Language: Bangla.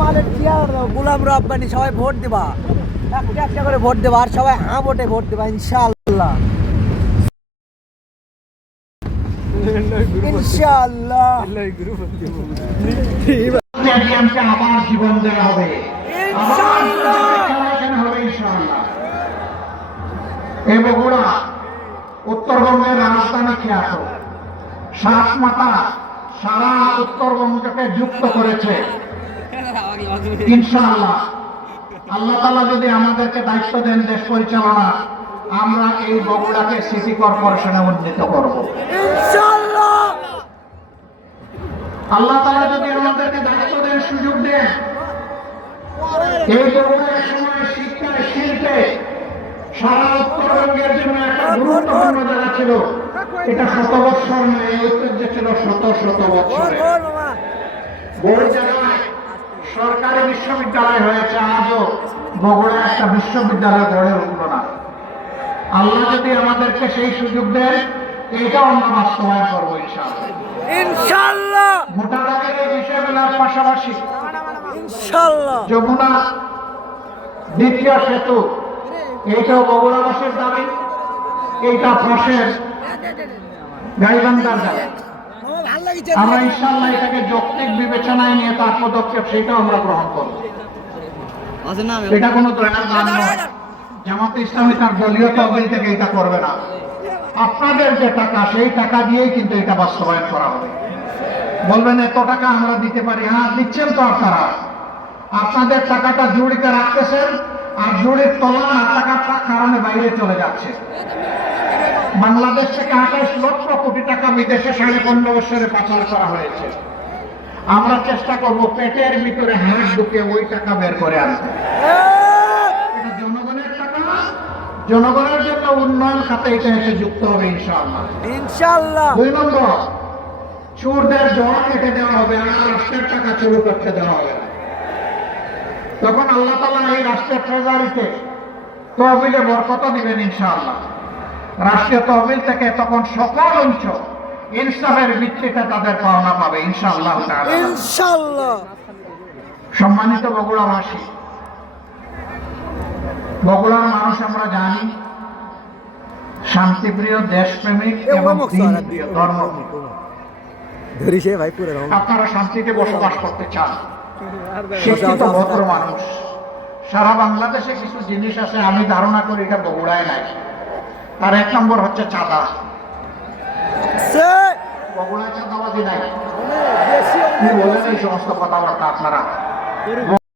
মালের চেয়ার গোলাম রব্বানি সবাই ভোট দেবা, একটা একটা করে ভোট দেবা, আর সবাই হ্যাঁ ভোটে ভোট দেবা ইনশাআল্লাহ ইনশাআল্লাহ। স্টেডিয়ামকে আবার জীবন দেওয়া হবে, ইনশাআল্লাহ হবে ইনশাআল্লাহ। এই বগুড়া উত্তরবঙ্গের রাজধানী খ্যাত, সাত মাতা সারা উত্তরবঙ্গকে যুক্ত করেছে। ইনশাআল্লাহ আল্লাহ তাআলা যদি আমাদেরকে দায়িত্ব দেন দেশ পরিচালনা, আমরা এই বগুড়াকে সিটি কর্পোরেশনে উন্নীত করব ইনশাআল্লাহ। আল্লাহ তাআলা যদি আমাদেরকে দায়িত্ব দেন, সুযোগ দেন, এই বগুড়ার সময় শিক্ষায় শিল্পে সারা উত্তরবঙ্গের জন্য একটা গুরুত্বপূর্ণ জায়গা ছিল। এটা 100 বছর নয়, এই ঐতিহ্য ছিল শত শত বছর। বড় জায়গায় সরকারি বিশ্ববিদ্যালয় হয়েছে, আজও বগুড়া একটা বিশ্ববিদ্যালয় গড়ে উঠল না। আল্লাহ যদি আমাদেরকে সেই সুযোগ দেন, এটাও আমরা বাস্তবায়ন করবো ইনশাআল্লাহ ইনশাআল্লাহ। মোটাদাগের এই বিষয়গুলোর পাশাপাশি ইনশাআল্লাহ যমুনা দ্বিতীয় সেতু, এইটাও বগুড়াবাসীর দাবি। এইটা পাশের গাইবান্ধার দাবি। আমরা ইনশাআল্লাহ এটাকে যৌক্তিক বিবেচনায় নিয়ে তার পদক্ষেপ সেটাও আমরা গ্রহণ করব। এটা কোনো দলের নাম নয়, জামাতে ইসলামী তার দলীয় তহবিল থেকে এটা করবে না। আপনাদের যে টাকা, সেই টাকা দিয়েই কিন্তু এটা বাস্তবায়ন করা হবে। বলবেন এত টাকা আমরা দিতে পারি, হ্যাঁ দিচ্ছেন তো আপনারা। আপনাদের টাকাটা জুড়িতে রাখতেছেন, আর জুড়ির তলা না টাকার কারণে বাইরে চলে যাচ্ছে। বাংলাদেশ থেকে 28 লক্ষ কোটি টাকা বিদেশে 15.5 বছরে পাচার করা হয়েছে। আমরা চেষ্টা করব পেটের ভিতরে হাত ঢুকে ওই টাকা বের করে আনতে। এটা জনগণের টাকা, জনগণের জন্য উন্নয়ন খাতে এটা এসে যুক্ত হবে ইনশাআল্লাহ ইনশাআল্লাহ। 2 নম্বর, চোরদের জল কেটে দেওয়া হবে, আর রাষ্ট্রের টাকা চুরি করতে দেওয়া হবে না। তখন আল্লাহ তাআলা এই রাষ্ট্রের ট্রেজারিতে তহবিলে বরকত দিবেন ইনশাআল্লাহ। রাষ্ট্রীয় তহবিল থেকে তখন সকল অংশ ইনসাফের ভিত্তিতে তাদের পাওনা পাবে ইনশাআল্লাহ তাআলা। ইনশাআল্লাহ। সম্মানিত বগুড়াবাসী, বগুড়ার মানুষ আমরা জানি শান্তিপ্রিয়, দেশপ্রেমিক এবং দিনপ্রিয়, ধর্মপ্রিয়। আপনারা শান্তিতে বসবাস করতে চান, শিক্ষিত ভদ্র মানুষ। সারা বাংলাদেশে কিছু জিনিস আছে, আমি ধারণা করি এটা বগুড়ায় নাই। তার 1 নম্বর হচ্ছে চাঁদা। বগুড়ায় চাঁদাবাজি নাই। কি বলেন এই সমস্ত কথাবার্তা আপনারা?